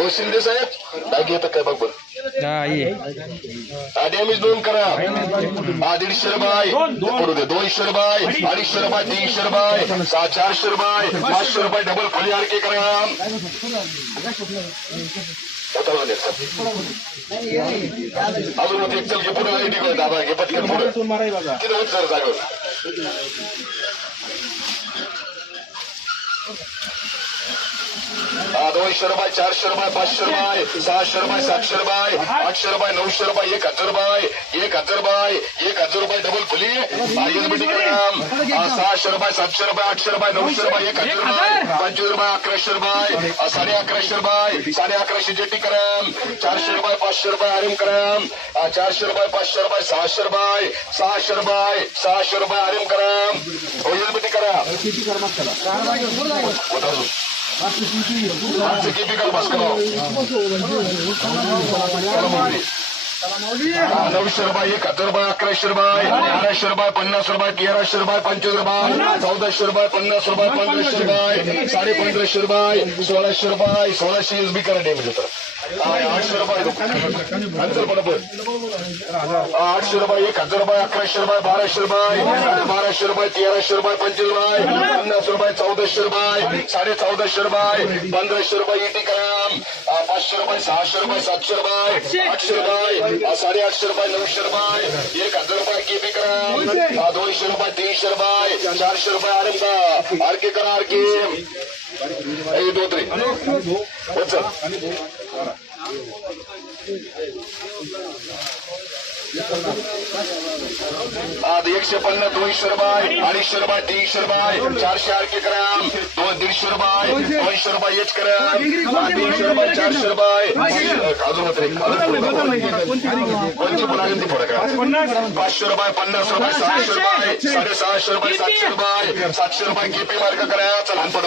हो शिंदे साहेब डागी येतं काय बघ आधी आम्ही दोन करा हा दीडशे रुपये करू दे दोनशे रुपये अडीचशे रुपये तीनशे रुपये सहा चारशे रुपये पाचशे रुपये डबल खोली आरके करा होता अजून एक चल. एक चल घे पुढे लाइट इकडे दादा घे पटकन पुढे दोन तिथे होत सर जागेवर दोनशे रुपये चारशे रुपये पाचशे रुपये सहाशे रुपये सातशे रुपये आठशे रुपये नऊशे रुपये एक हज़ार रुपये एक हज़ार रुपये एक हज़ार रुपये डबल फुली सहाशे रुपये सातशे रुपये आठशे रुपये नऊशे रुपये एक हज़ार रुपये पंचवीस रुपये अकराशे रुपये साडे अकराशे रुपये साडे अकराशे जेटी ग्राम चारशे रुपये पाचशे रुपये आरिम ग्राम हा, चारशे रुपये पाचशे रुपये सहाशे रुपये सहाशे रुपये सहाशे रुपये आरिम ग्राम हो एसबीटी करा. होत अजून. आजचं किती कर बस करा हा, नऊशे रुपये एक हजार रुपये अकराशे रुपये बाराशे रुपये पन्नास रुपये तेराशे रुपये पंचवीस रुपये चौदाशे रुपये पन्नास रुपये पंधराशे रुपये साडे पंधराशे रुपये सोळाशे रुपये सोळाशे एस बी करा डेमेज होतं आठशे रुपये आठशे रुपये एक हजार रुपये अकराशे रुपये बाराशे रुपये बाराशे रुपये तेराशे रुपये पंचवीस रुपये पन्नास रुपये चौदाशे रुपये साडे चौदाशे रुपये पंधराशे रुपये इटी ग्राम पाचशे रुपये सहाशे रुपये सातशे रुपये आठशे रुपये साडे आठशे रुपये नऊशे रुपये एक हजार रुपये केपी ग्राम करा दोनशे रुपये तीनशे रुपये चारशे रुपये आरंभा आरके करा आरके. हे दोत्री हो, चल. आज एकशे पन्नास दोनशे रुपये अडीचशे रुपये तीनशे रुपये चारशे आरके ग्राम दोन दीडशे रुपये दोनशे रुपये एक ग्राम तीनशे रुपये चारशे रुपये. अजून होते कोणती पुन्हा फरक पाचशे रुपये पन्नास रुपये सहाशे रुपये साडेसहाशे रुपये सातशे रुपये सातशे रुपये केपी मार्ग करा. चल लहान पट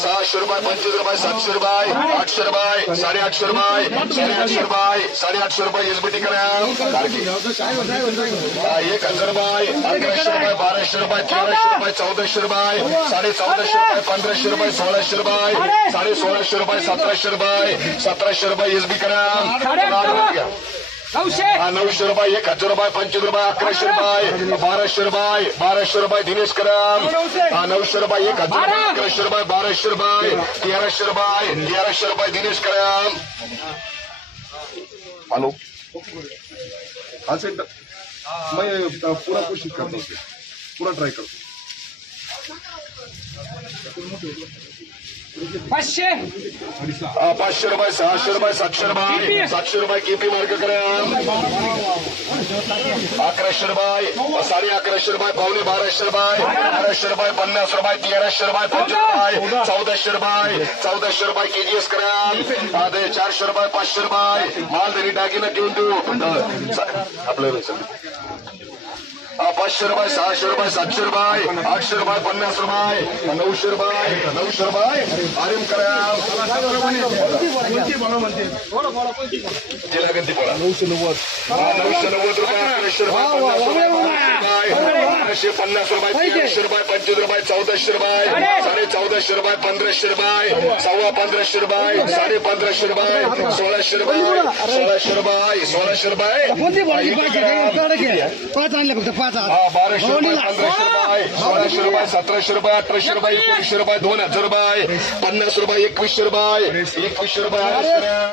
सहाशे रुपये पंचवीस रुपये सातशे रुपये आठशे रुपये साडेआठशे रुपये साडेआठशे रुपये साडेआठशे रुपये एसबीटी करा एक हज़ार रुपये अकराशे रुपये बाराशे रुपये तेराशे रुपये चौदाशे रुपये साडे चौदाशे रुपये पंधराशे रुपये सोळाशे रुपये साडे सोळाशे रुपये सतराशे रुपये सतराशे रुपये एसबी करा घ्या. हा, नऊशे रुपये एक हजार रुपये पंचवीस रुपये अकराशे रुपये बाराशे रुपये बाराशे रुपये दिनेश कराम हा, नऊशे रुपये एक हजार रुपये अकराशे रुपये बाराशे रुपये तेराशे रुपये तेराशे रुपये दिनेश कराम हॅलो. हाँ सेंटर. मैं अ, पूरा कोशिश करता पूरा ट्राई करता. पाचशे. पाचशे रुपये सहाशे रुपये सातशे रुपये. सातशे रुपये केपी मार्क कराम अकराशे रुपये. साडे अकराशे रुपये पावणे बाराशे रुपये. बाराशे रुपये पन्नास रुपये तेराशे रुपये पंचवीस रुपये चौदाशे रुपये. चौदाशे रुपये केजीएस आता चारशे रुपये पाचशे रुपये. माल तरी टाकीला घेऊन देऊ आपलं पाचशे रुपये सहाशे रुपये सातशे रुपये आठशे रुपये पन्नास रुपये नऊशे रुपये नऊशे रुपये. जिल्हा गंदी पडा नऊशे नव्वद नऊशे नव्वद रुपये. रुपये पन्नास रुपये बाराशे रुपये पंचवीस रुपये चौदाशे रुपये साडे चौदाशे रुपये पंधराशे रुपये सव्वा पंधराशे रुपये साडे पंधराशे रुपये सोळाशे रुपये सोळाशे रुपये सोळाशे रुपये. पाच आणले फक्त पाच बाराशे रुपये पंधराशे रुपये सोळाशे रुपये सतराशे रुपये अठराशे रुपये एकोणीसशे रुपये दोन हजार रुपये पन्नास रुपये एकवीसशे रुपये एकवीसशे रुपये.